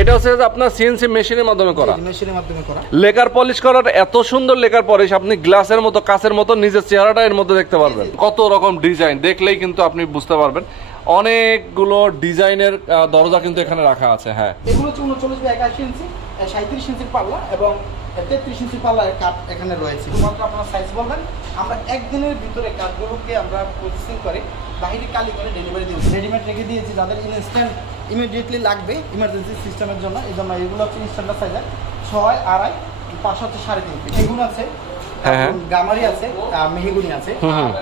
এটা হচ্ছে আপনার সিএনসি মেশিনের মাধ্যমে করা, মেশিনের মাধ্যমে করা। লেকার পলিশ করার এত সুন্দর লেকার পলিশ, আপনি গ্লাসের মতো কাচের মতো নিজের চেহারাটা এর মধ্যে দেখতে পারবেন। কত রকম ডিজাইন দেখলেই কিন্তু আপনি বুঝতে পারবেন। অনেকগুলো ডিজাইনের দরজা কিন্তু এখানে রাখা আছে। হ্যাঁ, এগুলো হচ্ছে 39 বাই 81 ইঞ্চি, 37 ইঞ্চির পাল্লা এবং 33 ইঞ্চি পাল্লার কাঠ এখানে রয়েছে। শুধুমাত্র আপনারা সাইজ বলবেন, আমরা একদিনের ভিতরে কাঠগুলোকে আমরা প্রসেসিং করে বাইরে কালি করে ডেলিভারি দিই। রেডিমেড রেখে দিয়েছি যাদের ইনস্ট্যান্ট ইমিডিয়েটলি লাগবে ইমার্জেন্সি সিস্টেমের জন্য। এই জন্য এগুলো হচ্ছে স্ট্যান্ডার্ড সাইজের 6, 2.5, 5 হচ্ছে 3.5 ফিট। এগুলো আছে, গামারি আছে, মেহগুনি আছে।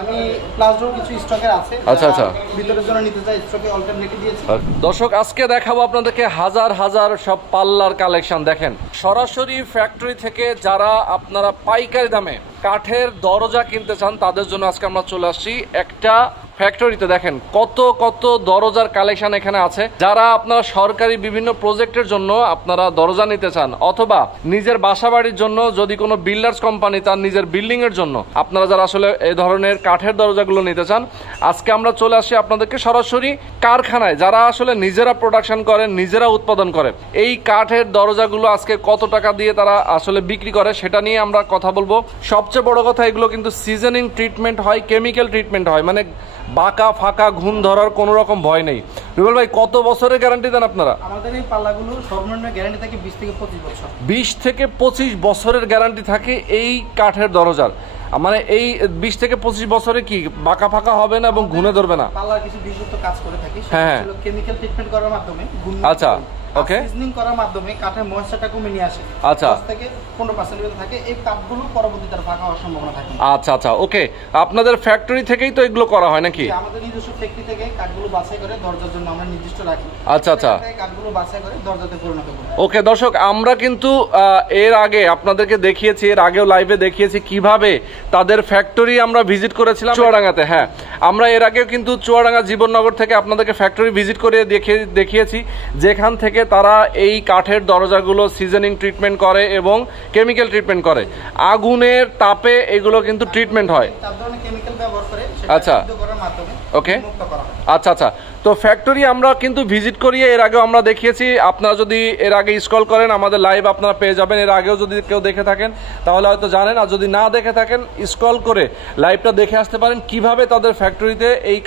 আমি প্লাস্টার কিছু স্টকের আছে। আচ্ছা আচ্ছা, ভিতরের জন্য নিতে চাই স্টকে অল্টার রেখে দিয়েছি। দর্শক আজকে দেখাবো আপনাদেরকে হাজার হাজার সব পাল্লার কালেকশন। দেখেন সরাসরি ফ্যাক্টরি থেকে যারা আপনারা পাইকারি দামে কাঠের দরজা কিনতে চান তাদের জন্য আজকে আমরা চলে আসছি একটা ফ্যাক্টরিতে। দেখেন কত কত দরজার কালেকশন এখানে আছে। যারা আপনারা সরকারি বিভিন্ন প্রজেক্টের জন্য আপনারা দরজা নিতে চান, অথবা নিজের বাসা বাড়ির জন্য, যদি কোনো বিল্ডার্স কোম্পানি তার নিজের বিল্ডিং এর জন্য আপনারা যারা আসলে এই ধরনের কাঠের দরজাগুলো নিতে চান, আজকে আমরা চলে আসছি আপনাদেরকে সরাসরি কারখানায়, যারা আসলে নিজেরা প্রোডাকশন করেন, নিজেরা উৎপাদন করে এই কাঠের দরজাগুলো আজকে কত টাকা দিয়ে তারা আসলে বিক্রি করে সেটা নিয়ে আমরা কথা বলবো। সবচেয়ে বড় কথা, এগুলো কিন্তু সিজনিং ট্রিটমেন্ট হয়, কেমিক্যাল ট্রিটমেন্ট হয়, মানে বাঁকা ফাঁকা ঘুণ ধরার কোনো রকম ভয় নেই। রুবেল ভাই, কত বছরের গ্যারান্টি দেন আপনারা? আমাদের এই পাল্লাগুলো সর্বনিম্ন গ্যারান্টি থাকে 20 থেকে 25 বছর। 20 থেকে 25 বছরের গ্যারান্টি থাকে এই কাঠের দরজার। মানে এই 20 থেকে 25 বছরে কি বাঁকা ফাঁকা হবে না এবং ঘুণে ধরবে না? পাল্লার কিছু বিশুদ্ধ কাজ করে থাকি, হ্যাঁ, কেমিক্যাল ট্রিটমেন্ট করার মাধ্যমে। আচ্ছা, ওকে, সিজনিং করার মাধ্যমে কাঠের ময়েশ্চারটা কমে নিয়ে আসে। আচ্ছা, 10 থেকে 15% থাকে। এই কাঠগুলো পরবর্তীতে ফাঁকা হওয়ার সম্ভাবনা থাকে। আচ্ছা আচ্ছা, ওকে। আপনাদের ফ্যাক্টরি থেকেই তো এগুলো করা হয় নাকি? আমাদের নিজস্ব ফ্যাক্টরি থেকে কাঠগুলো বাছাই করে দরজার জন্য আমরা নির্দিষ্ট রাখি। আচ্ছা আচ্ছা, কাঠগুলো বাছাই করে দরজাতে পরিণত করি। ওকে দর্শক, আমরা কিন্তু এর আগে আপনাদেরকে দেখিয়েছি, এর আগেও লাইভে দেখিয়েছি কিভাবে তাদের ফ্যাক্টরি আমরা ভিজিট করেছিলাম চুয়াডাঙ্গাতে। হ্যাঁ, আমরা এর আগেও কিন্তু চুয়াডাঙ্গা জীবননগর থেকে আপনাদেরকে ফ্যাক্টরি ভিজিট করে দেখিয়েছি, যেখান থেকে তারা এই কাঠের দরজাগুলো সিজনিং ট্রিটমেন্ট করে এবং কেমিক্যাল ট্রিটমেন্ট করে। আগুনের তাপে এগুলো কিন্তু ট্রিটমেন্ট হয়। আচ্ছা, ওকে, আচ্ছা আচ্ছা। তো ফ্যাক্টরি আমরা কিন্তু ভিজিট করিয়ে এর আগেও আমরা দেখিয়েছি। আপনারা যদি এর আগে স্ক্রল করেন আমাদের লাইভ আপনারা পেয়ে যাবেন। এর আগেও যদি কেউ দেখে থাকেন তাহলে হয়তো জানেন, আর যদি না দেখে থাকেন স্ক্রল করে লাইভটা দেখে আসতে পারেন কিভাবে তাদের ফ্যাক্টরিতে এই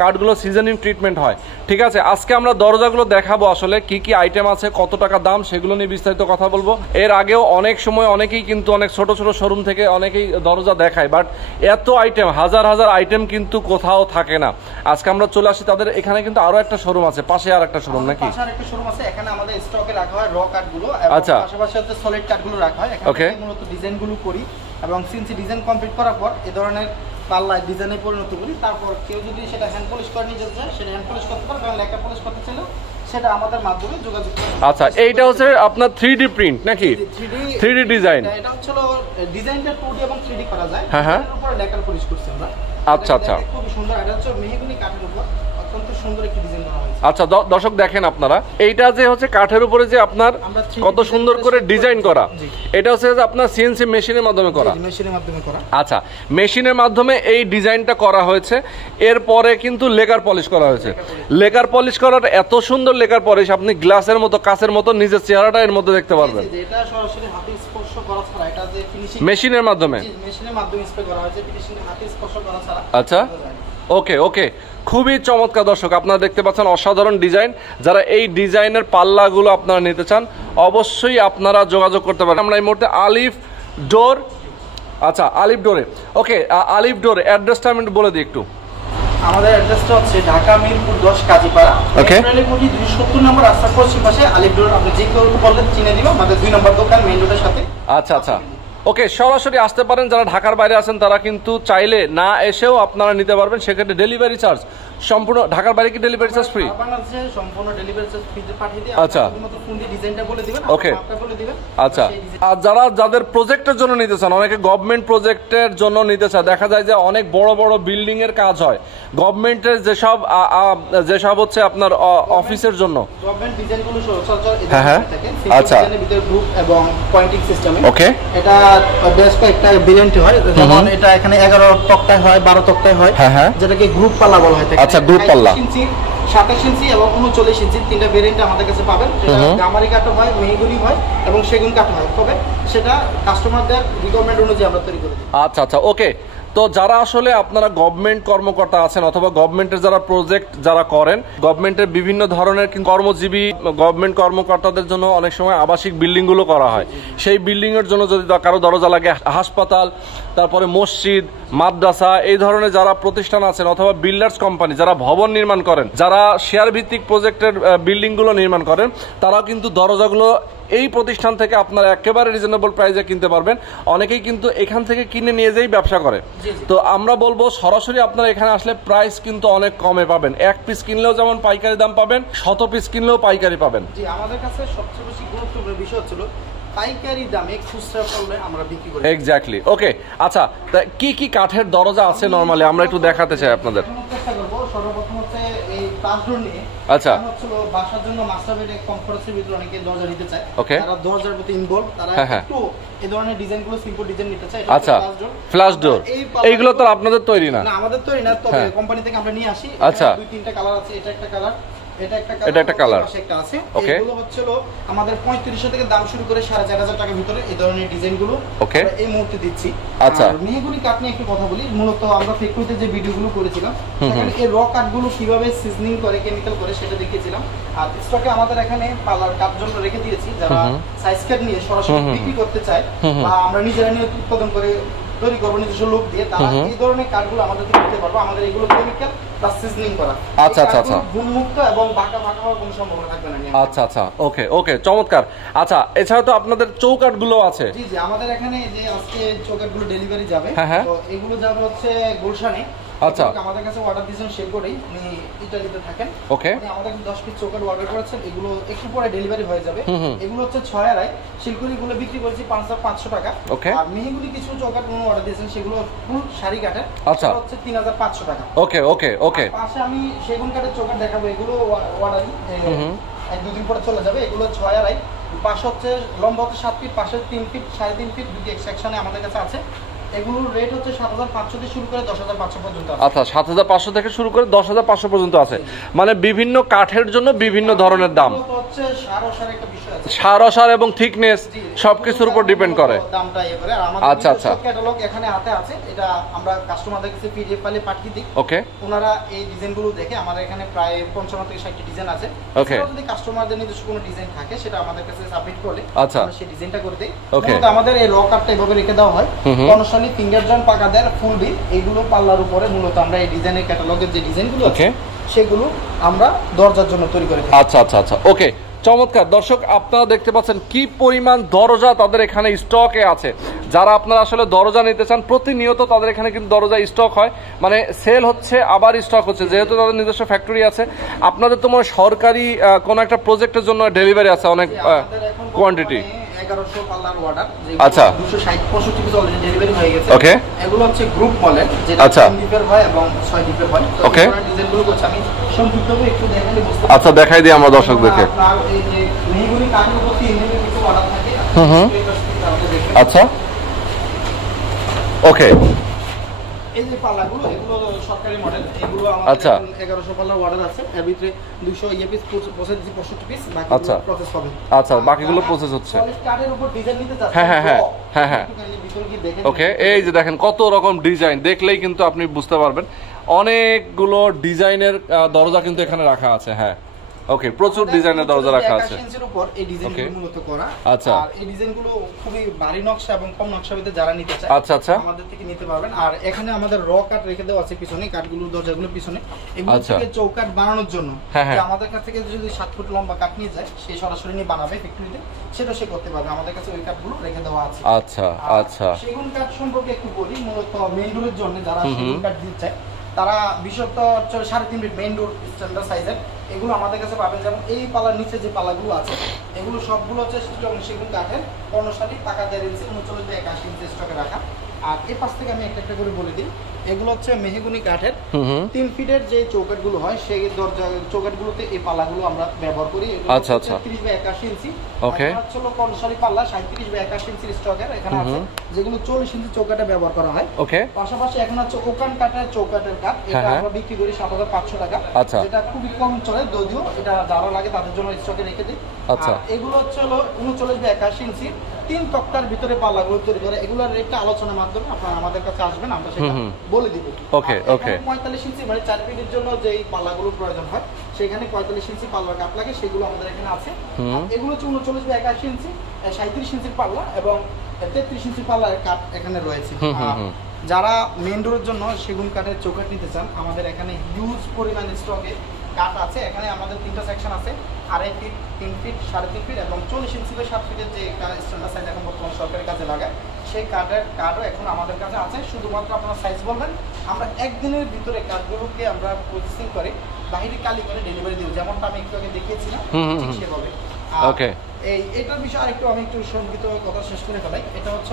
কাঠগুলো সিজনিং ট্রিটমেন্ট হয়। ঠিক আছে, আজকে আমরা দরজাগুলো দেখাবো, আসলে কি কি আইটেম আছে, কত টাকা দাম, সেগুলো নিয়ে বিস্তারিত কথা বলবো। এর আগেও অনেক সময় অনেকেই কিন্তু অনেক ছোট ছোট শোরুম থেকে অনেকেই দরজা দেখায়, বাট এত আইটেম, হাজার হাজার আইটেম কিন্তু কোথাও থাকে না। আজকে আমরা চলে আসি তাদের এখানে, কিন্তু আরো একটা শোরুম আছে, পাশে আর একটা শোরুম নাকি? পাশে আরেকটা শোরুম আছে, এখানে আমাদের স্টকে রাখা হয় র কাঠগুলো এবং পাশাপাশি হচ্ছে সলিড কাঠগুলো রাখা হয়। এখানে মূলত ডিজাইনগুলো করি এবং সিএনসি ডিজাইন কমপ্লিট করার পর এই ধরনের পাল্লায় ডিজাইনে পরিণত করি। তারপর কেউ যদি সেটা হ্যান্ড পলিশ করে নিতে চায় সেটা হ্যান্ড পলিশ করতে পারে, এবং লেখা পলিশ করতে চাইলে সেটা আমাদের মাধ্যমে যোগাযোগ করতে। আচ্ছা, এইটা হচ্ছে আপনার 3D প্রিন্ট নাকি? 3D design. এটা হচ্ছে ডিজাইনটা 2D এবং 3D করা যায়। হ্যাঁ হ্যাঁ, এর উপর লেকার পলিশ করছি আমরা। আচ্ছা আচ্ছা, খুব সুন্দর। এটা হচ্ছে মেহগনি কাঠের উপর অত্যন্ত সুন্দর একটি ডিজাইন করা হয়েছে। আচ্ছা দর্শক দেখেন আপনারা, এইটা যে হচ্ছে কাঠের উপরে যে আপনার কত সুন্দর করে ডিজাইন করা, এটা হচ্ছে আপনার সিএনসি মেশিনের মাধ্যমে করা। মেশিনের মাধ্যমে করা। আচ্ছা, মেশিনের মাধ্যমে এই ডিজাইনটা করা হয়েছে। এরপরে কিন্তু লেকার পলিশ করা হয়েছে। লেকার পলিশ করার এত সুন্দর লেকার পলিশ, আপনি গ্লাসের মতো কাচের মতো নিজের চেহারাটা এর মধ্যে দেখতে পারবেন। এটা সরাসরি হাতে স্পর্শ করা ছাড়া, এটা যে ফিনিশিং মেশিনের মাধ্যমে স্প্রে করা হয়েছে, ফিনিশিং হাতে স্পর্শ করা ছাড়া। আচ্ছা, ওকে ওকে, খুবই চমৎকার দর্শক, আপনারা দেখতে পাচ্ছেন অসাধারণ ডিজাইন। যারা এই ডিজাইনের পাল্লাগুলো আপনারা নিতে চান অবশ্যই আপনারা যোগাযোগ করতে পারেন। আমরা এই মুহূর্তে আলিফ ডোর, আচ্ছা আলিফ ডোরে, ওকে আলিফ ডোর অ্যাড্রেসটা আমি বলে দিই একটু। আমাদের অ্যাড্রেসটা হচ্ছে ঢাকা মিরপুর 10 কাজীপাড়া, রেলগেট 270 নম্বর রাস্তার পশ্চিম পাশে আলিফ ডোর। আপনি যে কেউ বললে চিনে দিব, আমাদের 2 নম্বর দোকান মেইন রোডের সাথে। আচ্ছা আচ্ছা, ওকে, সরাসরি আসতে পারেন। যারা ঢাকার বাইরে আছেন তারা কিন্তু চাইলে না এসেও আপনারা নিতে পারবেন। সেক্ষেত্রে ডেলিভারি চার্জ সম্পূর্ণ, ঢাকার বাইরে কি ডেলিভারি চার্জ ফ্রি? বাংলাদেশে সম্পূর্ণ ডেলিভারি চার্জ ফ্রি পাঠিয়ে দিই। আচ্ছা, শুধুমাত্র ফোন দিয়ে ডিজাইনটা বলে দিবেন, ওকে, মাপটা বলে দিবেন। আচ্ছা, আর যাদের প্রজেক্টের জন্য নিতে চান, অনেকে গভর্নমেন্ট প্রজেক্টের জন্য নিতে চায়, দেখা যায় যে অনেক বড় বড় বিল্ডিং এর কাজ হয় গভর্নমেন্টের, যেসব হচ্ছে আপনার অফিসের জন্য গভর্নমেন্ট ডিজাইনগুলো সচরাচর এই হ্যাঁ, আচ্ছা, ডিজাইনের ভিতরে গ্রুপ এবং পয়েন্টিং সিস্টেমে। ওকে, এটা বেশ একটা ভেরিয়েন্ট হয়, যেমন এটা এখানে 11 তক্তায় হয়, 12 তক্তায় হয়, যেটাকে গ্রুপ পাল্লা বলা হয়। আচ্ছা, গ্রুপ পাল্লা 27 ইঞ্চি এবং 39 ইঞ্চি তিনটা ভেরিয়েন্ট আমাদের কাছে পাবেন। সেটা গামারি কাঠও হয়, মেহগনি হয় এবং সেগুন কাঠও হয়, তবে সেটা কাস্টমারদের রিকোয়ারমেন্ট অনুযায়ী আমরা তৈরি করে দিই। আচ্ছা আচ্ছা, ওকে। তো যারা আসলে আপনারা গভর্নমেন্ট কর্মকর্তা আছেন অথবা গভর্নমেন্টের যারা প্রজেক্ট যারা করেন, গভর্নমেন্টের বিভিন্ন ধরনের কর্মজীবী গভর্নমেন্ট কর্মকর্তাদের জন্য অনেক সময় আবাসিক বিল্ডিং গুলো করা হয়। সেই বিল্ডিং এর জন্য যদি কারো দরজা লাগে, হাসপাতাল, তারপরে মসজিদ, মাদ্রাসা, এই ধরনের যারা প্রতিষ্ঠান আছেন অথবা বিল্ডার্স কোম্পানি যারা ভবন নির্মাণ করেন, যারা শেয়ার ভিত্তিক প্রজেক্টের বিল্ডিং গুলো নির্মাণ করেন, তারাও কিন্তু দরজাগুলো এই প্রতিষ্ঠান থেকে আপনারা একেবারে রিজনেবল প্রাইসে কিনতে পারবেন। অনেকেই কিন্তু এখান থেকে কিনে নিয়ে যেই ব্যবসা করে। তো আমরা বলবো সরাসরি আপনারা এখানে আসলে প্রাইস কিন্তু অনেক কমে পাবেন। এক পিস কিনলেও যেমন পাইকারি দাম পাবেন, 100 পিস কিনলেও পাইকারি পাবেন। জি, আমাদের কাছে সবচেয়ে বেশি গুরুত্বপূর্ণ বিষয় হচ্ছে পাইকারি দামে খুচরা করলে আমরা বিক্রি করি। এক্স্যাক্টলি, ওকে। আচ্ছা, কি কি কাঠের দরজা আছে নরমালি আমরা একটু দেখাতে চাই আপনাদের। চেষ্টা করব সর্বপ্রথম হচ্ছে এই পাঁচ ডোর নিয়ে। আচ্ছা, হচ্ছে বাসার জন্য মাস্টার বেডে কমফোর্টের ভিতরে অনেকে দরজা নিতে চায়। ওকে, তারা দরজার প্রতি ইনভলভ, তারা একটু এই ধরনের ডিজাইনগুলো সিম্পল ডিজাইন নিতে চায়। আচ্ছা, ফ্ল্যাশ ডোর এইগুলো তো আপনাদের তৈরি না? না, আমাদের তৈরি না, তবে কোম্পানি থেকে আমরা নিয়ে আসি। আচ্ছা, দুই তিনটা কালার আছে, এটা একটা কালার, এটা একটা কালার, একটা আছে। এগুলো হচ্ছে আমাদের 3500 থেকে দাম শুরু করে 4500 টাকার ভিতরে এই ধরনের ডিজাইনগুলো আমরা এই মুহূর্তে দিচ্ছি। আচ্ছা, মেহগনি কাঠ নিয়ে একটু কথা বলি। মূলত আমরা ফ্যাক্টরিতে যে ভিডিওগুলো করেছিলাম সেখানে এই র কাঠগুলো কিভাবে সিজনিং করে, কেমিক্যাল করে সেটা দেখিয়েছিলাম। আর স্টকে আমাদের এখানে পার্লার কাঠ জন্য রেখে দিয়েছি, যারা সাইজ কাট নিয়ে সরাসরি বিক্রি করতে চায় বা আমরা নিজেরা নিয়ে উৎপাদন করে তৈরি করবো নিজস্ব লোক দিয়ে, তারা এই ধরনের কাঠগুলো আমাদের থেকে নিতে পারবো। আমাদের এগুলো কেমিক্যাল প্লাস সিজনিং করা। আচ্ছা আচ্ছা আচ্ছা, গুণমুক্ত এবং বাঁকা বাঁকা হওয়ার কোনো সম্ভাবনা থাকবে না। আচ্ছা আচ্ছা, ওকে ওকে, চমৎকার। আচ্ছা, এছাড়া তো আপনাদের চৌকাঠগুলো আছে? জি জি, আমাদের এখানে যে আজকে চৌকাঠগুলো ডেলিভারি যাবে, তো এগুলো যাবে হচ্ছে গুলশানে। আচ্ছা, আমাদের কাছে অর্ডার দিয়েছেন শেল করেই, উনি ইতালিতে থাকেন। ওকে, আমাদের 10 পিস চৌকাঠ অর্ডার করেছেন, এগুলো একটু পরে ডেলিভারি হয়ে যাবে। এগুলো হচ্ছে 6 আড়াই, শিলকুড়িগুলো বিক্রি করেছি 5500 টাকা। ওকে, আর মেহগুলি কিছু চৌকাঠ উনি অর্ডার দিয়েছেন, সেগুলো ফুল শাড়ি কাঠের, আচ্ছা, হচ্ছে 3500 টাকা। ওকে ওকে ওকে। পাশে আমি সেগুন কাঠের চৌকাঠ দেখাবো, এগুলো অর্ডার এক দুদিন পরে চলে যাবে। এগুলো 6 আড়াই, পাশে হচ্ছে লম্বা হচ্ছে 7 ফিট, পাশে 3 ফিট, 3.5 ফিট, দুটি সেকশনে আমাদের কাছে আছে। এগুলোর রেট হচ্ছে 7500 থেকে শুরু করে 10500 পর্যন্ত আছে। আচ্ছা, 7500 থেকে শুরু করে 10500 পর্যন্ত আছে, মানে বিভিন্ন কাঠের জন্য বিভিন্ন ধরনের দাম। হচ্ছে সার একটা বিষয় আছে, সার এবং থিকনেস সবকিছুর উপর ডিপেন্ড করে দামটা ইয়ে করে। আর আমাদের আচ্ছা আচ্ছা, ক্যাটালগ এখানে হাতে আছে, এটা আমরা কাস্টমারদের কাছে পিডিএফ ফাইলে পাঠিয়ে দিই। ওকে, ওনারা এই ডিজাইনগুলো দেখে, আমাদের এখানে প্রায় 55 থেকে 60টি ডিজাইন আছে। ওকে, যদি কাস্টমারদের নিজস্ব কোনো ডিজাইন থাকে সেটা আমাদের কাছে সাবমিট করলে আচ্ছা আমরা সেই ডিজাইনটা করে দেই। ওকে, আমাদের এই র কাটটা এভাবে রেখে দেওয়া হয়, কর্নশালি, ফিঙ্গার জয়েন্ট, পাকাদের, ফুল বি, এইগুলো পাল্লার উপরে মূলত আমরা এই ডিজাইনের ক্যাটালগের যে ডিজাইনগুলো আছে সেগুলো আমরা দরজার জন্য তৈরি করে থাকি। আচ্ছা আচ্ছা আচ্ছা, ওকে, চমৎকার। দর্শক, আপনারা দেখতে পাচ্ছেন কি পরিমাণ দরজা তাদের এখানে স্টকে আছে। যারা আপনারা আসলে দরজা নিতে চান, প্রতিনিয়ত তাদের এখানে কিন্তু দরজা স্টক হয়, মানে সেল হচ্ছে আবার স্টক হচ্ছে, যেহেতু তাদের নিজস্ব ফ্যাক্টরি আছে। আপনাদের তো মনে সরকারি কোন একটা প্রজেক্টের জন্য ডেলিভারি আছে অনেক কোয়ান্টিটি। 1100 পাল্লার অর্ডার, আচ্ছা, 260-65 পিস অলরেডি ডেলিভারি হয়ে গেছে। ওকে, এগুলো হচ্ছে গ্রুপ মডেল, যেটা 3 ডিপের হয় এবং 6 ডিপের হয়। ওকে, ডিজাইনগুলো করছি আমি সংক্ষিপ্তভাবে একটু দেখালে বুঝতে। আচ্ছা, দেখাই দিই আমরা দর্শকদেরকে। আপনার এই যে মেহগনি কাঠের উপর 3 ডিপের কিছু অর্ডার থাকে। আচ্ছা, ওকে, এই যে পাল্লাগুলো, এগুলো সরকারি মডেল, এগুলো আমাদের 1100 পাল্লার অর্ডার আছে। এর ভিতরে 200 পিস প্রসেস 65 পিস, বাকিগুলো প্রসেস হবে। আচ্ছা, বাকিগুলো প্রসেস হচ্ছে। কাঠের উপর ডিজাইন নিতে যাচ্ছে। হ্যাঁ হ্যাঁ হ্যাঁ হ্যাঁ হ্যাঁ, ভিতরে কি দেখেন। ওকে, এই যে দেখেন কত রকম ডিজাইন, দেখলেই কিন্তু আপনি বুঝতে পারবেন অনেকগুলো ডিজাইনের দরজা কিন্তু এখানে রাখা আছে। হ্যাঁ, ওকে, প্রচুর ডিজাইনের দরজা রাখা আছে। 81 ইঞ্চির উপর এই ডিজাইনগুলো মূলত করা। আচ্ছা, আর এই ডিজাইনগুলো খুবই ভারী নকশা এবং কম নকশাতে যারা নিতে চায়, আচ্ছা আচ্ছা, আমাদের থেকে নিতে পারবেন। আর এখানে আমাদের র কাট রেখে দেওয়া আছে পিছনে, কাঠগুলো দরজাগুলো পিছনে, এগুলো থেকে চৌকাঠ বানানোর জন্য। আমাদের কাছ থেকে যদি 7 ফুট লম্বা কাঠ নিয়ে যায়, সে সরাসরি নিয়ে বানাবে ফ্যাক্টরিতে, সেটা সে করতে পারবে। আমাদের কাছে ওই কাঠগুলো রেখে দেওয়া আছে। আচ্ছা আচ্ছা, সেগুন কাঠ সম্পর্কে একটু বলি। মূলত মেইন ডোরের জন্য যারা সেগুন কাঠ দিতে চায়, তারা বিশেষত 3.5 ফিট মেইন ডোর স্ট্যান্ডার্ড সাইজের, এগুলো আমাদের কাছে পাবেন। যেমন এই পালার নিচে যে পালাগুলো আছে, এগুলো সবগুলো হচ্ছে সেগুন কাঠের, কর্ণশালী, পাকা 1.5 ইঞ্চি, 39 থেকে 81 ইঞ্চি স্টকে রাখা। আর এই পাশ থেকে আমি একটা একটা করে বলে দিই। এগুলো হচ্ছে মেহগনি কাঠের 3 ফিটের যে চৌকাঠগুলো হয় সেই দরজা চৌকাঠগুলোতে এই পাল্লাগুলো আমরা ব্যবহার করি। আচ্ছা আচ্ছা 30 বাই 81 ইঞ্চি। ওকে, হচ্ছে কনসারি পাল্লা 37 বাই 81 ইঞ্চির স্টকের এখানে আছে, যেগুলো 40 ইঞ্চি চৌকাঠে ব্যবহার করা হয়। ওকে, পাশাপাশি এখন হচ্ছে ওকান কাঠের চৌকাঠের কাঠ, এটা আমরা বিক্রি করি 7500 টাকা। আচ্ছা, যেটা খুবই কম চলে, যদিও এটা যারা লাগে তাদের জন্য স্টকে রেখে দিই। আচ্ছা, এগুলো হচ্ছে 39 বাই 81 ইঞ্চি 3 তক্তার ভিতরে পাল্লাগুলো তৈরি করে। এগুলোর রেটটা আলোচনার মাধ্যমে আপনারা আমাদের কাছে আসবেন, আমরা সেটা বলে দিব। ওকে ওকে, 45 ইঞ্চি মানে 4 ফিটের জন্য যেই পাল্লাগুলো প্রয়োজন হয় সেখানে 45 ইঞ্চি পাল্লার কাঠ লাগে, সেগুলো আমাদের এখানে আছে। এগুলো হচ্ছে 39 বাই 81 ইঞ্চি 37 ইঞ্চির পাল্লা এবং 33 ইঞ্চি পাল্লার কাঠ এখানে রয়েছে। যারা মেইন ডোরের জন্য সেগুন কাঠের চৌকাঠ নিতে চান, আমাদের এখানে হিউজ পরিমাণ স্টকে কাঠ আছে। এখানে আমাদের 3টা সেকশন আছে, 2.5 ফিট, 3 ফিট, 3.5 ফিট এবং 40 ইঞ্চি বা 7 ফিটের যে স্ট্যান্ডার্ড সাইজ এখন বর্তমানে সরকারি কাজে লাগায় সেই কাঠও এখন আমাদের কাছে আছে। শুধুমাত্র আপনারা সাইজ বলবেন, আমরা একদিনের ভিতরে কাঠগুলোকে আমরা প্রসেসিং করে বাইরে কালি করে ডেলিভারি দিব, যেমনটা আমি একটু আগে দেখিয়েছিলাম ঠিক সেভাবে। ওকে, এইটার বিষয়ে আরেকটু আমি একটু সংক্ষিপ্ত কথা শেষ করে ফেলাই। এটা হচ্ছে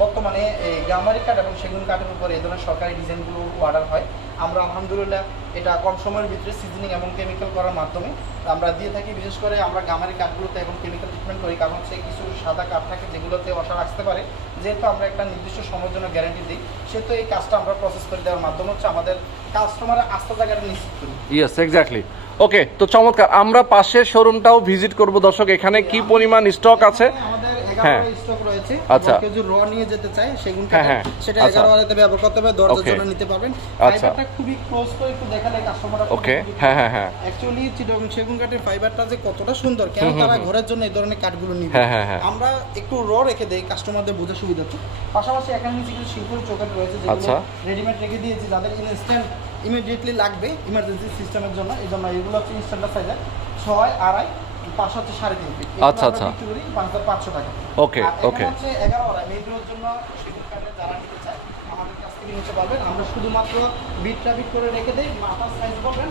বর্তমানে গামারি কাঠ এবং সেগুন কাঠের উপরে এই ধরনের সরকারি ডিজাইনগুলো অর্ডার হয়। আমরা আলহামদুলিল্লাহ এটা কম সময়ের ভিতরে সিজনিং এবং কেমিক্যাল করার মাধ্যমে আমরা দিয়ে থাকি। বিশেষ করে আমরা গামারি কাঠগুলোতে এখন কেমিক্যাল ট্রিটমেন্ট করি, কারণ সে কিছু সাদা কাঠ থাকে যেগুলোতে অসার আসতে পারে। যেহেতু আমরা একটা নির্দিষ্ট সময়ের জন্য গ্যারান্টি দিই, সেহেতু এই কাজটা আমরা প্রসেস করে দেওয়ার মাধ্যমে হচ্ছে আমাদের কাস্টমারের আস্থা জায়গাটা নিশ্চিত করি। Yes, exactly. ওকে, তো চমৎকার। আমরা পাশের শোরুমটাও ভিজিট করব দর্শক, এখানে কি পরিমাণ স্টক আছে। আমাদের 11 স্টক রয়েছে। আচ্ছা, কেউ র নিয়ে যেতে চায় সেগুন কাঠ, সেটা 11 ওয়ারেতে ব্যবহার করতে হবে, দরজার জন্য নিতে পারবেন। ফাইবারটা খুবই ক্লোজ করে একটু দেখালে কাস্টমাররা ওকে, হ্যাঁ হ্যাঁ হ্যাঁ, অ্যাকচুয়ালি চিটগং সেগুন কাঠের ফাইবারটা যে কতটা সুন্দর, কেন তারা ঘরের জন্য এই ধরনের কাঠগুলো নিবে, আমরা একটু র রেখে দেই কাস্টমারদের বোঝা সুবিধার্থে। পাশাপাশি এখানে নিচে কিছু শিল্পের চৌকাঠ রয়েছে যেগুলো রেডিমেড রেখে দিয়েছি, যাদের ইনস্ট্যান্ট ইমিডিয়েটলি লাগবে ইমার্জেন্সি সিস্টেমের জন্য। এই জন্য এগুলো হচ্ছে স্ট্যান্ডার্ড সাইজের 6, 2.5, 5 হচ্ছে 3.5 ফিট। আচ্ছা আচ্ছা, 5500 টাকা। ওকে ওকে, হচ্ছে 11 ওয়ারা মেয়েদের জন্য সেগুন কাঠের যারা নিতে চায় আমাদের কাছ থেকে নিতে পারবেন। আমরা শুধুমাত্র বিট করে রেখে দেই। মাথার সাইজ বলবেন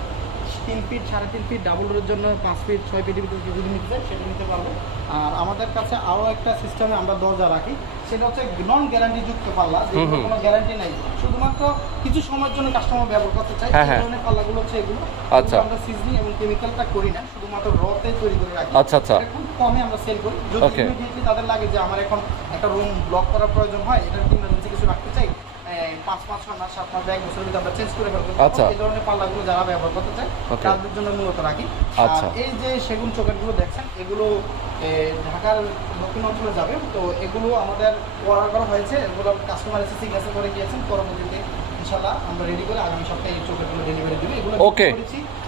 3 ফিট, 3.5 ফিট, ডাবল ডোরের জন্য 5 ফিট, 6 ফিটের ভিতরে যদি নিতে চাই সেটা নিতে পারবো। আর আমাদের কাছে আরও একটা সিস্টেমে আমরা দরজা রাখি, সেটা হচ্ছে নন গ্যারান্টি যুক্ত পাল্লা, যেগুলো কোনো গ্যারান্টি নাই, শুধুমাত্র কিছু সময়ের জন্য কাস্টমার ব্যবহার করতে চাই। এই ধরনের পাল্লাগুলো হচ্ছে এগুলো। আচ্ছা, আমরা সিজনিং এবং কেমিক্যালটা করি না, শুধুমাত্র রতে তৈরি করে রাখি। আচ্ছা আচ্ছা, খুব কমে আমরা সেল করি। যদি ইমিডিয়েটলি তাদের লাগে যে আমার এখন একটা রুম ব্লক করার প্রয়োজন হয়, এটার ইমার্জেন্সি কিছু রাখতে চাই, 5 মাস, 6 মাস, 7 মাস, 1 বছরের ভিতরে আমরা চেঞ্জ করে ফেলবো। এই ধরনের পাল্লাগুলো যারা ব্যবহার করতে চায় তাদের জন্য মূলত রাখি। এই যে সেগুন চৌকাঠগুলো দেখছেন, এগুলো ঢাকার দক্ষিণ অঞ্চলে যাবে, তো এগুলো আমাদের অর্ডার করা হয়েছে, এগুলো কাস্টমার এসে সিগনেচার করে গিয়েছেন। পরবর্তীতে ইনশাআল্লাহ আমরা রেডি করে আগামী সপ্তাহে এই চৌকাঠগুলো ডেলিভারি দেব। এগুলো ওকে,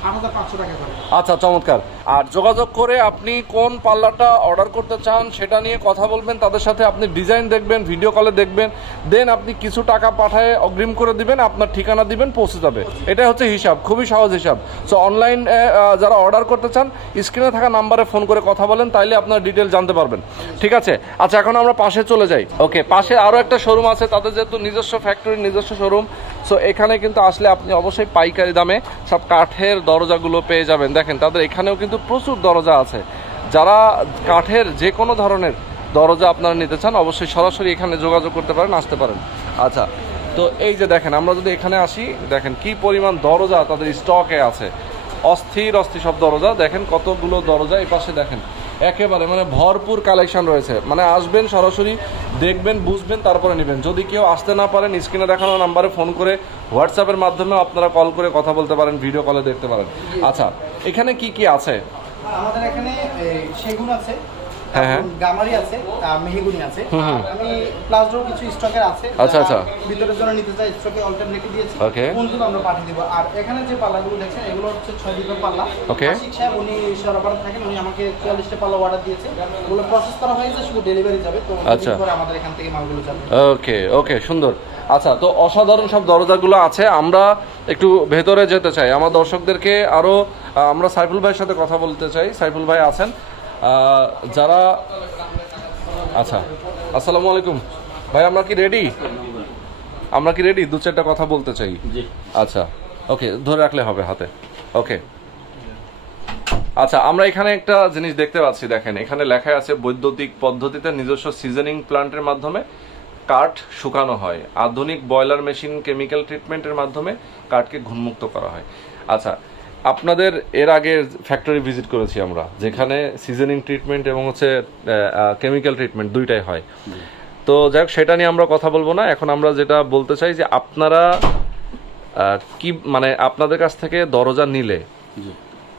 8500 টাকা করে। আচ্ছা, চমৎকার। আর যোগাযোগ করে আপনি কোন পাল্লাটা অর্ডার করতে চান সেটা নিয়ে কথা বলবেন তাদের সাথে, আপনি ডিজাইন দেখবেন, ভিডিও কলে দেখবেন, দেন আপনি কিছু টাকা পাঠায় অগ্রিম করে দিবেন, আপনার ঠিকানা দিবেন, পৌঁছে যাবে। এটা হচ্ছে হিসাব, খুবই সহজ হিসাব। সো অনলাইন যারা অর্ডার করতে চান স্ক্রিনে থাকা নাম্বারে ফোন করে কথা বলেন, তাইলে আপনার ডিটেল জানতে পারবেন। ঠিক আছে, আচ্ছা এখন আমরা পাশে চলে যাই। ওকে, পাশে আরও একটা শোরুম আছে, তাদের যেহেতু নিজস্ব ফ্যাক্টরি, নিজস্ব শোরুম, সো এখানে কিন্তু আসলে আপনি অবশ্যই পাইকারি দামে সব কাঠের দরজাগুলো পেয়ে যাবেন। দেখেন তাদের এখানেও কিন্তু প্রচুর দরজা আছে। যারা কাঠের যে কোনো ধরনের দরজা আপনারা নিতে চান অবশ্যই সরাসরি এখানে যোগাযোগ করতে পারেন, আসতে পারেন। আচ্ছা, তো এই যে দেখেন আমরা যদি এখানে আসি, দেখেন কি পরিমাণ দরজা তাদের স্টকে আছে, অস্থির অস্থির সব দরজা। দেখেন কতগুলো দরজা, এই পাশে দেখেন একেবারে মানে ভরপুর কালেকশন রয়েছে। মানে আসবেন সরাসরি দেখবেন, বুঝবেন, তারপরে নেবেন। যদি কেউ আসতে না পারেন স্ক্রিনে দেখানো নাম্বারে ফোন করে হোয়াটসঅ্যাপের মাধ্যমে আপনারা কল করে কথা বলতে পারেন, ভিডিও কলে দেখতে পারেন। আচ্ছা, এখানে কি কি আছে? আমাদের এখানে সেগুন আছে, গামারি আছে, মেহগনি আছে, আমি প্লাস্টার কিছু স্টকের আছে। আচ্ছা আচ্ছা, ভিতরের জন্য নিতে চাই স্টকে অল্টারনেট রেখে দিয়েছি, কোনগুলো আমরা পাঠিয়ে দেব। আর এখানে যে পাল্লাগুলো দেখছেন এগুলো হচ্ছে 6 ফিটের পাল্লা। আশিক সাহেব উনি সরবরাহ থাকেন, উনি আমাকে 44টা পাল্লা অর্ডার দিয়েছে, ওগুলো প্রসেস করা হয়েছে, শুধু ডেলিভারি যাবে। তো পরে আমাদের এখান থেকে মালগুলো যাবে। ওকে ওকে, সুন্দর। আচ্ছা, তো অসাধারণ সব দরজাগুলো আছে। আমরা একটু ভেতরে যেতে চাই, আমার দর্শকদেরকে আরো আমরা সাইফুল ভাইয়ের সাথে কথা বলতে চাই। সাইফুল ভাই আছেন যারা। আচ্ছা, আসসালামু আলাইকুম ভাই, আমরা কি রেডি? আমরা কি রেডি? 2-4টা কথা বলতে চাই। আচ্ছা, ওকে, ধরে রাখলে হবে হাতে। ওকে, আচ্ছা, আমরা এখানে একটা জিনিস দেখতে পাচ্ছি, দেখেন এখানে লেখা আছে বৈদ্যুতিক পদ্ধতিতে নিজস্ব সিজনিং প্ল্যান্টের মাধ্যমে কাঠ শুকানো হয়, আধুনিক বয়লার মেশিন কেমিক্যাল ট্রিটমেন্টের মাধ্যমে কাঠকে ঘুণমুক্ত করা হয়। আচ্ছা, আপনাদের এর আগে ফ্যাক্টরি ভিজিট করেছি আমরা, যেখানে সিজনিং ট্রিটমেন্ট এবং হচ্ছে কেমিক্যাল ট্রিটমেন্ট দুইটাই হয়। তো যাই হোক, সেটা নিয়ে আমরা কথা বলবো না। এখন আমরা যেটা বলতে চাই যে আপনারা কি মানে আপনাদের কাছ থেকে দরজা নিলে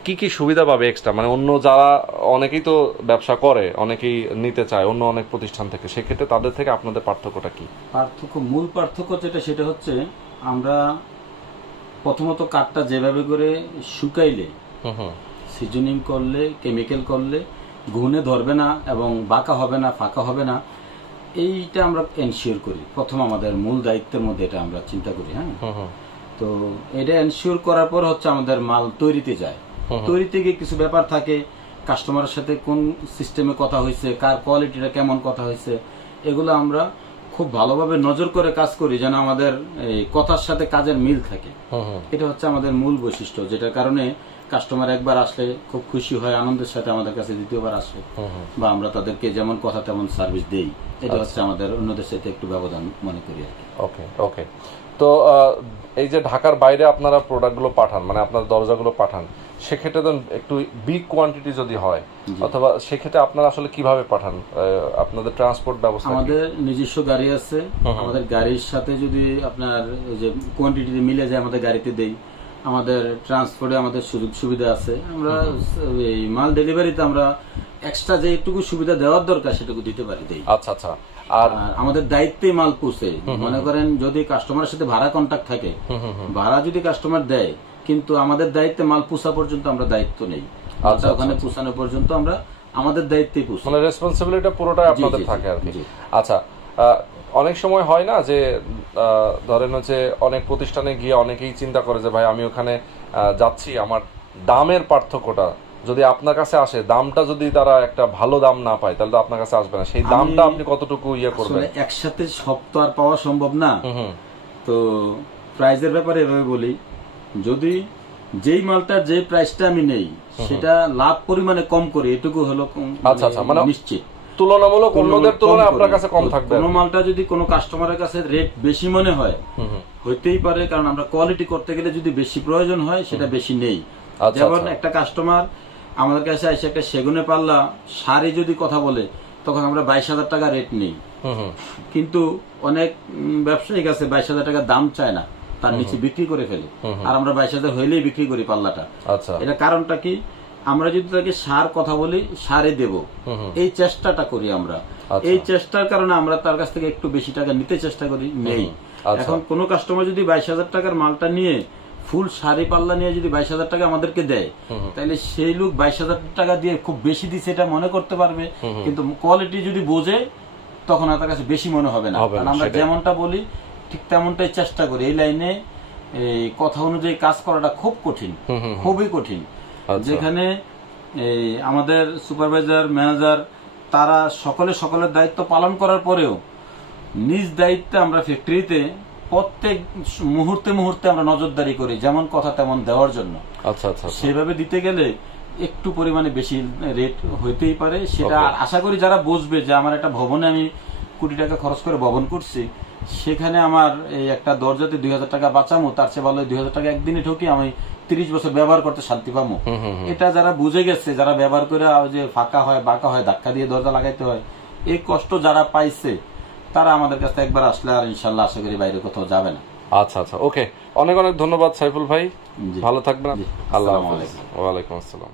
কি কি সুবিধা পাবে এক্সট্রা, মানে অন্য যারা অনেকেই তো ব্যবসা করে, অনেকেই নিতে চায় অন্য অনেক প্রতিষ্ঠান থেকে, সেক্ষেত্রে তাদের থেকে আপনাদের পার্থক্যটা কি? মূল পার্থক্য সেটা হচ্ছে আমরা প্রথমত কাঠটা যেভাবে করে শুকাইলে, সিজনিং করলে, কেমিক্যাল করলে ঘুণে ধরবে না এবং বাঁকা হবে না, ফাঁকা হবে না, এইটা আমরা এনশিওর করি। প্রথম আমাদের মূল দায়িত্বের মধ্যে এটা আমরা চিন্তা করি। হ্যাঁ, তো এটা এনশিওর করার পর হচ্ছে আমাদের মাল তৈরিতে যায়। তৈরিতে গিয়ে কিছু ব্যাপার থাকে, কাস্টমারের সাথে কোন সিস্টেমে কথা হয়েছে, কার কোয়ালিটিটা কেমন কথা হয়েছে, এগুলো আমরা খুব ভালোভাবে নজর করে কাজ করি যেন আমাদের এই কথার সাথে কাজের মিল থাকে। এটা হচ্ছে আমাদের মূল বৈশিষ্ট্য, যেটার কারণে কাস্টমার একবার আসলে খুব খুশি হয়, আনন্দের সাথে আমাদের কাছে দ্বিতীয়বার আসে, বা আমরা তাদেরকে যেমন কথা তেমন সার্ভিস দেই। এটা হচ্ছে আমাদের অন্যদের সাথে একটু ব্যবধান মনে করি আর কি। ওকে ওকে। তো এই যে ঢাকার বাইরে আপনারা প্রোডাক্টগুলো পাঠান, মানে আপনার দরজাগুলো পাঠান, সেক্ষেত্রে তো একটু বিগ কোয়ান্টিটি যদি হয়, অথবা সেক্ষেত্রে আপনারা আসলে কিভাবে পাঠান? আপনাদের ট্রান্সপোর্ট ব্যবস্থা? আমাদের নিজস্ব গাড়ি আছে। আমাদের গাড়ির সাথে যদি আপনার যে কোয়ান্টিটি মিলে যায় আমাদের গাড়িতে দেই। আমাদের ট্রান্সপোর্টে আমাদের সুযোগ সুবিধা আছে। আমরা এই মাল ডেলিভারিতে আমরা এক্সট্রা যেটুকু সুবিধা দেওয়ার দরকার সেটুকু দিতে পারি, দেই। আচ্ছা আচ্ছা। আর আমাদের দায়িত্বে মাল পৌঁছে, মনে করেন যদি কাস্টমারের সাথে ভাড়া কন্ট্যাক্ট থাকে, ভাড়া যদি কাস্টমার দেয়, কিন্তু আমাদের দায়িত্বে মাল পৌঁছা পর্যন্ত আমরা দায়িত্ব নেই। ওখানে পৌঁছানো পর্যন্ত আমরা আমাদের দায়িত্বে পৌঁছাই, মানে রেসপন্সিবিলিটি পুরোটাই আপনাদের থাকে আর কি। আচ্ছা, অনেক সময় হয় না যে ধরেন হচ্ছে অনেক প্রতিষ্ঠানে গিয়ে অনেকেই চিন্তা করে যে ভাই আমি ওখানে যাচ্ছি, আমার দামের পার্থক্যটা যদি আপনার কাছে আসে, দামটা যদি তারা একটা ভালো দাম না পায়, তাহলে তো আপনার কাছে আসবে না। সেই দামটা আপনি কতটুকু ইয়ে করবেন? একসাথে সব তো আর পাওয়া সম্ভব না। তো প্রাইসের ব্যাপারে এভাবে বলি, যদি যেই মালটার যে প্রাইসটা আমি নেই সেটা লাভ পরিমাণে কম করি, এটুকু হলো মানে নিশ্চিত। তুলনামূলক অন্যদের তুলনায় আপনার কাছে কম থাকবে। কোনো মালটা যদি কোনো কাস্টমারের কাছে রেট বেশি মনে হয়, হইতেই পারে, কারণ আমরা কোয়ালিটি করতে গেলে যদি বেশি প্রয়োজন হয় সেটা বেশি নেই। যেমন একটা কাস্টমার আমাদের কাছে এসে একটা সেগুনে পাল্লা শাড়ি যদি কথা বলে, তখন আমরা 22,000 টাকা রেট নেই। কিন্তু অনেক ব্যবসায়িক আছে 22,000 টাকা দাম চায় না, তার নিচে বিক্রি করে ফেলে, আর আমরা 22,000 হইলেই বিক্রি করি পাল্লাটা। এটা কারণটা কি? আমরা যদি তাকে সার কথা বলি, সারে দেব, এই চেষ্টাটা করি আমরা। এই চেষ্টার কারণে আমরা তার কাছ থেকে একটু বেশি টাকা নিতে চেষ্টা করি, নেই। এখন কোন কাস্টমার যদি 22,000 টাকার মালটা নিয়ে, ফুল শাড়ি পাল্লা নিয়ে যদি 22,000 টাকা আমাদেরকে দেয়, তাহলে সেই লোক 22,000 টাকা দিয়ে খুব বেশি দিচ্ছে এটা মনে করতে পারবে, কিন্তু কোয়ালিটি যদি বোঝে তখন তার কাছে বেশি মনে হবে না। কারণ আমরা যেমনটা বলি ঠিক তেমনটাই চেষ্টা করি। এই লাইনে এই কথা অনুযায়ী কাজ করাটা খুব কঠিন, খুবই কঠিন। যেখানে এই আমাদের সুপারভাইজার, ম্যানেজার, তারা সকলের দায়িত্ব পালন করার পরেও নিজ দায়িত্বে আমরা ফ্যাক্টরিতে প্রত্যেক মুহূর্তে মুহূর্তে আমরা নজরদারি করি, যেমন কথা তেমন দেওয়ার জন্য। সেভাবে দিতে গেলে একটু পরিমাণে বেশি রেট হইতেই পারে। সেটা আশা করি যারা বুঝবে যে আমার একটা ভবনে আমি কোটি টাকা খরচ করে ভবন করছি, সেখানে আমার এই একটা দরজাতে 2,000 টাকা বাঁচামো, তার চেয়ে ভালো 2,000 টাকা একদিনে ঠকি আমি 30 বছর ব্যবহার করতে শান্তি পাবো। এটা যারা বুঝে গেছে, যারা ব্যবহার করে যে ফাঁকা হয়, বাঁকা হয়, ধাক্কা দিয়ে দরজা লাগাইতে হয়, এই কষ্ট যারা পাইছে, তারা আমাদের কাছে একবার আসলে আর ইনশাল্লাহ আশা করি বাইরে কোথাও যাবে না। আচ্ছা আচ্ছা, ওকে, অনেক অনেক ধন্যবাদ সাইফুল ভাই, ভালো থাকবেন। আল্লাহ হাফেজ। ওয়ালাইকুম আসসালাম।